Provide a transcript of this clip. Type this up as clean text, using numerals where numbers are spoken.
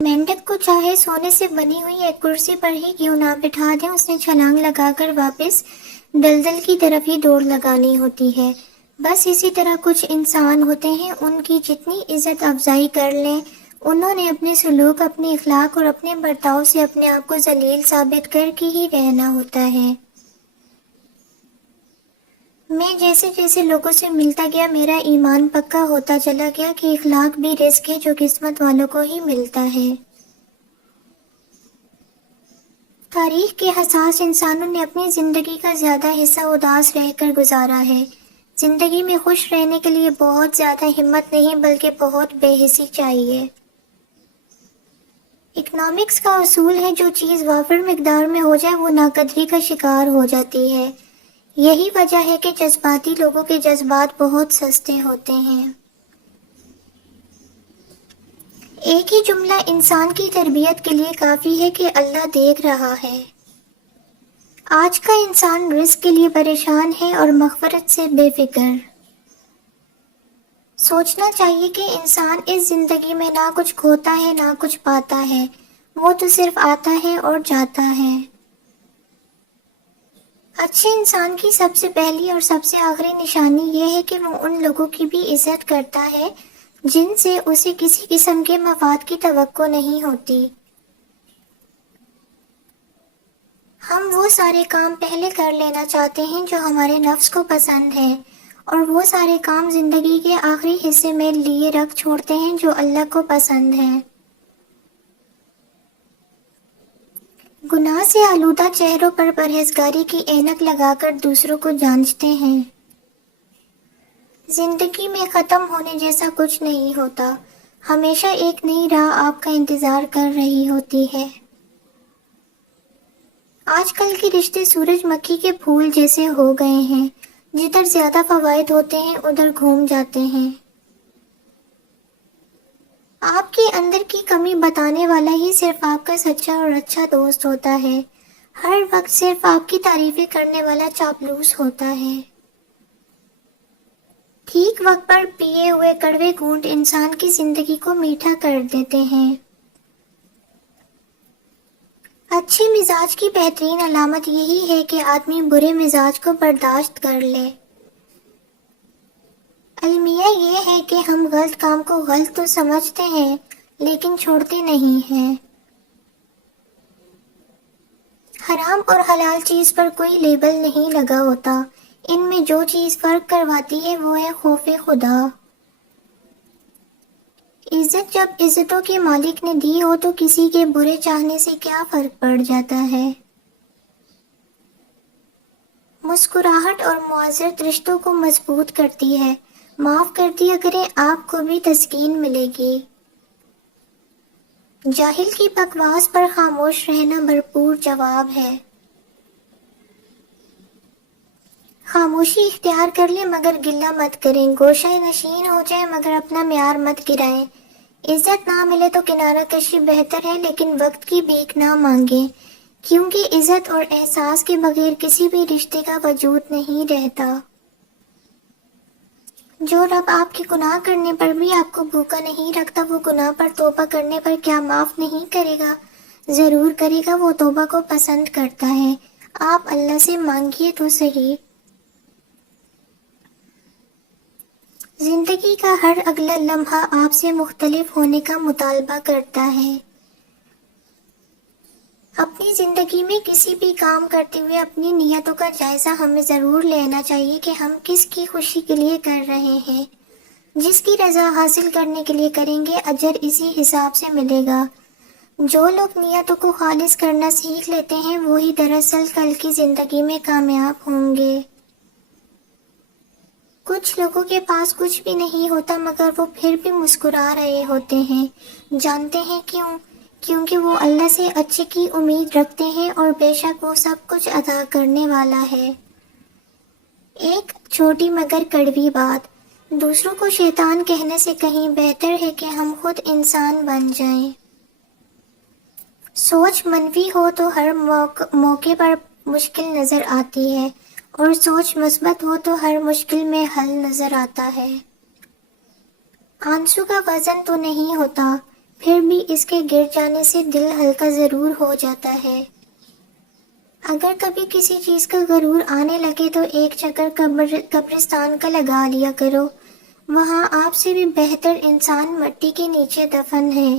مینڈک کو چاہے سونے سے بنی ہوئی ایک کرسی پر ہی کیوں نہ بٹھا دیں، اس نے چھلانگ لگا کر واپس دلدل کی طرف ہی دوڑ لگانی ہوتی ہے۔ بس اسی طرح کچھ انسان ہوتے ہیں، ان کی جتنی عزت افزائی کر لیں، انہوں نے اپنے سلوک، اپنے اخلاق اور اپنے برتاؤ سے اپنے آپ کو ذلیل ثابت کر کے ہی رہنا ہوتا ہے۔ میں جیسے جیسے لوگوں سے ملتا گیا، میرا ایمان پکا ہوتا چلا گیا کہ اخلاق بھی رزق ہے جو قسمت والوں کو ہی ملتا ہے۔ تاریخ کے حساس انسانوں نے اپنی زندگی کا زیادہ حصہ اداس رہ کر گزارا ہے۔ زندگی میں خوش رہنے کے لیے بہت زیادہ ہمت نہیں بلکہ بہت بے حسی چاہیے۔ اکنامکس کا اصول ہے، جو چیز وافر مقدار میں ہو جائے وہ ناقدری کا شکار ہو جاتی ہے۔ یہی وجہ ہے کہ جذباتی لوگوں کے جذبات بہت سستے ہوتے ہیں۔ ایک ہی جملہ انسان کی تربیت کے لیے کافی ہے کہ اللہ دیکھ رہا ہے۔ آج کا انسان رزق کے لیے پریشان ہے اور مغفرت سے بے فکر۔ سوچنا چاہیے کہ انسان اس زندگی میں نہ کچھ کھوتا ہے نہ کچھ پاتا ہے، وہ تو صرف آتا ہے اور جاتا ہے۔ اچھے انسان کی سب سے پہلی اور سب سے آخری نشانی یہ ہے کہ وہ ان لوگوں کی بھی عزت کرتا ہے جن سے اسے کسی قسم کے مفاد کی توقع نہیں ہوتی۔ ہم وہ سارے کام پہلے کر لینا چاہتے ہیں جو ہمارے نفس کو پسند ہیں، اور وہ سارے کام زندگی کے آخری حصے میں لیے رکھ چھوڑتے ہیں جو اللہ کو پسند ہیں۔ گناہ سے آلودہ چہروں پر پرہیزگاری کی اینک لگا کر دوسروں کو جانچتے ہیں۔ زندگی میں ختم ہونے جیسا کچھ نہیں ہوتا، ہمیشہ ایک نئی راہ آپ کا انتظار کر رہی ہوتی ہے۔ آج کل کے رشتے سورج مکھی کے پھول جیسے ہو گئے ہیں، جدھر زیادہ فوائد ہوتے ہیں ادھر گھوم جاتے ہیں۔ آپ کے اندر کی کمی بتانے والا ہی صرف آپ کا سچا اور اچھا دوست ہوتا ہے، ہر وقت صرف آپ کی تعریفیں کرنے والا چاپلوس ہوتا ہے۔ ٹھیک وقت پر پیے ہوئے کڑوے گھونٹ انسان کی زندگی کو میٹھا کر دیتے ہیں۔ اچھے مزاج کی بہترین علامت یہی ہے کہ آدمی برے مزاج کو برداشت کر لے۔ المیہ یہ ہے کہ ہم غلط کام کو غلط تو سمجھتے ہیں لیکن چھوڑتے نہیں ہیں۔ حرام اور حلال چیز پر کوئی لیبل نہیں لگا ہوتا، ان میں جو چیز فرق کرواتی ہے وہ ہے خوف خدا۔ عزت جب عزتوں کے مالک نے دی ہو تو کسی کے برے چاہنے سے کیا فرق پڑ جاتا ہے۔ مسکراہٹ اور معذرت رشتوں کو مضبوط کرتی ہے، معاف کر دیا کریں، آپ کو بھی تسکین ملے گی۔ جاہل کی بکواس پر خاموش رہنا بھرپور جواب ہے۔ خاموشی اختیار کر لیں مگر گلہ مت کریں، گوشہ نشین ہو جائیں مگر اپنا معیار مت گرائیں۔ عزت نہ ملے تو کنارہ کشی بہتر ہے لیکن وقت کی بھیک نہ مانگیں، کیونکہ عزت اور احساس کے بغیر کسی بھی رشتے کا وجود نہیں رہتا۔ جو رب آپ کے گناہ کرنے پر بھی آپ کو بھوکا نہیں رکھتا، وہ گناہ پر توبہ کرنے پر کیا معاف نہیں کرے گا؟ ضرور کرے گا، وہ توبہ کو پسند کرتا ہے۔ آپ اللہ سے مانگیے تو صحیح۔ زندگی کا ہر اگلا لمحہ آپ سے مختلف ہونے کا مطالبہ کرتا ہے۔ اپنی زندگی میں کسی بھی کام کرتے ہوئے اپنی نیتوں کا جائزہ ہمیں ضرور لینا چاہیے کہ ہم کس کی خوشی کے لیے کر رہے ہیں۔ جس کی رضا حاصل کرنے کے لیے کریں گے، اجر اسی حساب سے ملے گا۔ جو لوگ نیتوں کو خالص کرنا سیکھ لیتے ہیں وہی دراصل کل کی زندگی میں کامیاب ہوں گے۔ کچھ لوگوں کے پاس کچھ بھی نہیں ہوتا مگر وہ پھر بھی مسکرا رہے ہوتے ہیں، جانتے ہیں کیوں؟ کیونکہ وہ اللہ سے اچھے کی امید رکھتے ہیں اور بے شک وہ سب کچھ عطا کرنے والا ہے۔ ایک چھوٹی مگر کڑوی بات، دوسروں کو شیطان کہنے سے کہیں بہتر ہے کہ ہم خود انسان بن جائیں۔ سوچ منفی ہو تو ہر موقع پر مشکل نظر آتی ہے، اور سوچ مثبت ہو تو ہر مشکل میں حل نظر آتا ہے۔ آنسو کا وزن تو نہیں ہوتا، پھر بھی اس کے گر جانے سے دل ہلکا ضرور ہو جاتا ہے۔ اگر کبھی کسی چیز کا غرور آنے لگے تو ایک چکر قبرستان کا لگا لیا کرو، وہاں آپ سے بھی بہتر انسان مٹی کے نیچے دفن ہے۔